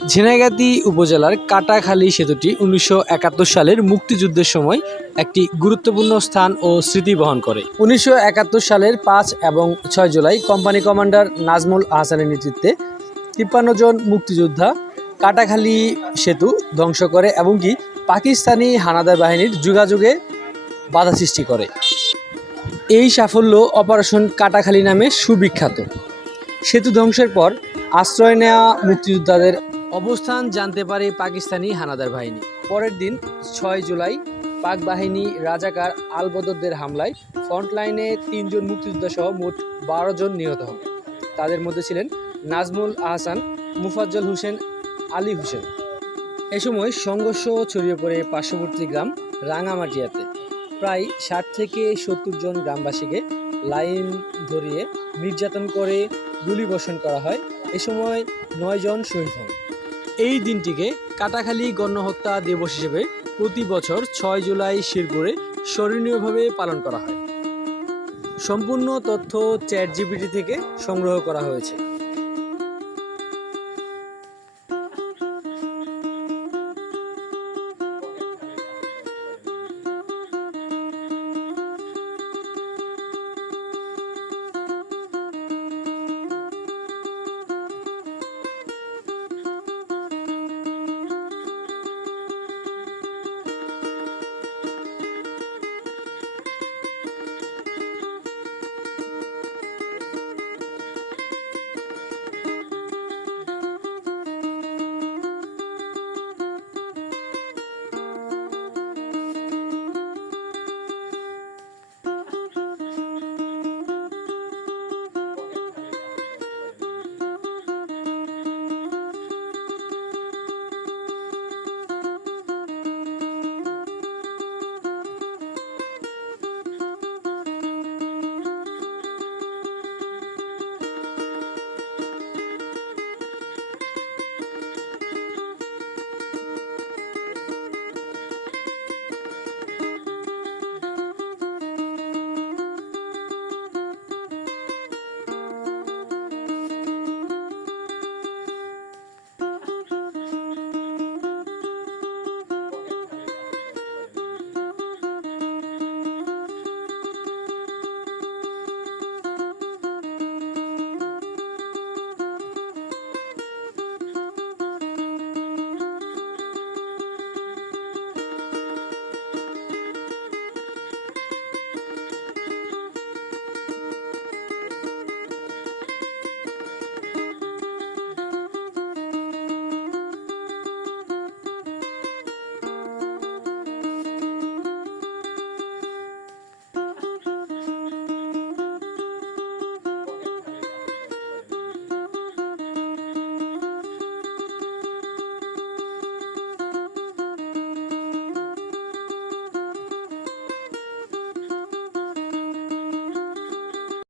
ঝিনাইগাতী উপজেলার কাটাখালী সেতুটি ১৯৭১ সালের মুক্তিযুদ্ধের সময় একটি গুরুত্বপূর্ণ স্থান ও স্মৃতি বহন করে। ১৯৭১ সালের ৫ এবং ৬ জুলাই কোম্পানি কমান্ডার নাজমুল আহসানের নেতৃত্বে ৫৩ জন মুক্তিযোদ্ধা কাটাখালী সেতু ধ্বংস করে এবং কি পাকিস্তানি হানাদার বাহিনীর যোগাযোগে বাধা সৃষ্টি করে। এই সাফল্য অপারেশন কাটাখালী নামে সুবিখ্যাত। সেতু ধ্বংসের পর আশ্রয় নেওয়া মুক্তিযোদ্ধাদের অবস্থান জানতে পারে পাকিস্তানি হানাদার বাহিনী। পরের দিন ৬ জুলাই পাক বাহিনী রাজাকার আলবদরদের হামলায় ফ্রন্টলাইনে ৩ জন মুক্তিযোদ্ধা সহ মোট ১২ জন নিহত হন। তাদের মধ্যে ছিলেন নাজমুল আহসান, মুফাজ্জল হোসেন, আলী হোসেন। এ সময় সংঘর্ষ ছড়িয়ে পড়ে পার্শ্ববর্তী গ্রাম রাঙামাটিয়াতে। প্রায় ৬০ থেকে ৭০ জন গ্রামবাসীকে লাইন ধরিয়ে নির্যাতন করে গুলিবর্ষণ করা হয়। এ সময় ৯ জন শহীদ হন। এই দিনটিকে কাটাখালী গণহত্যা দিবস হিসেবে প্রতি বছর ৬ জুলাই শেরপুরে স্মরণীয়ভাবে পালন করা হয়। সম্পূর্ণ তথ্য চ্যাটজিপিটি থেকে সংগ্রহ করা হয়েছে।